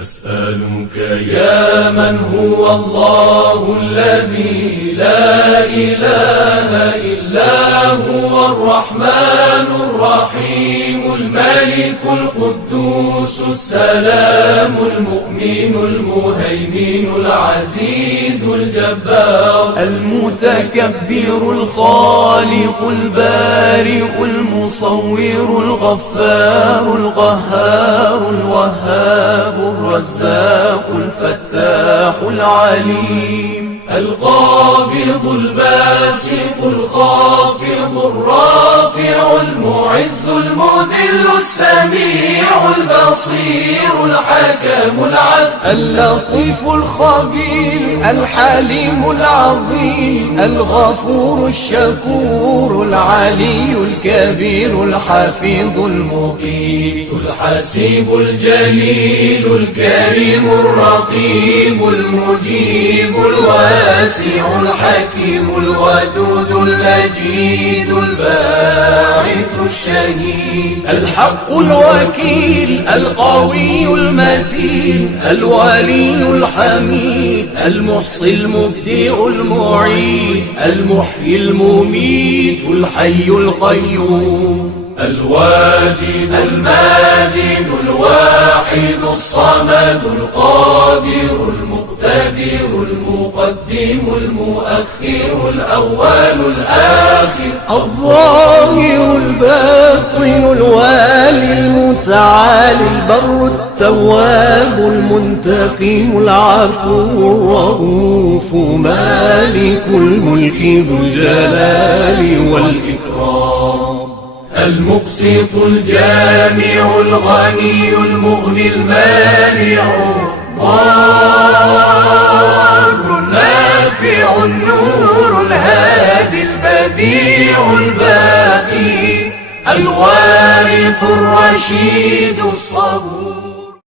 نسألك يا من هو الله الذي لا إله إلا هو الرحمن الرحيم الملك القدوس السلام المؤمن المهيمن العزيز الجبار المتكبر الخالق البارئ المصور الغفار القهار الوهاب الرزاق الفتاح العليم القابض الباسط الخافض الرافع المعز المذل السميع البصير الحكم العدل اللطيف الخبير الحليم العظيم الغفور الشكور العلي الكبير الحفيظ المقيت الحسيب الجليل الكريم الرقيب المجيب الواسع الحكيم الودود المجيد الباعث الشهيد الحق الوكيل القوي المتين الولي الحميد المحصي المبدع المعيد المحيي المميت الحي القيوم الواجد الماجد الواحد الصمد القادر المقتدر المقدم المؤخر الأول الآخر الظاهر الباطن الوالي المتعالي البر التواب المنتقم العفو الرؤوف مالك الملك ذو الجلال والإكرام المقسط الجامع الغني المغني المانع الضار النافع النور الهادي البديع الباقي الوارث الرشيد الصبور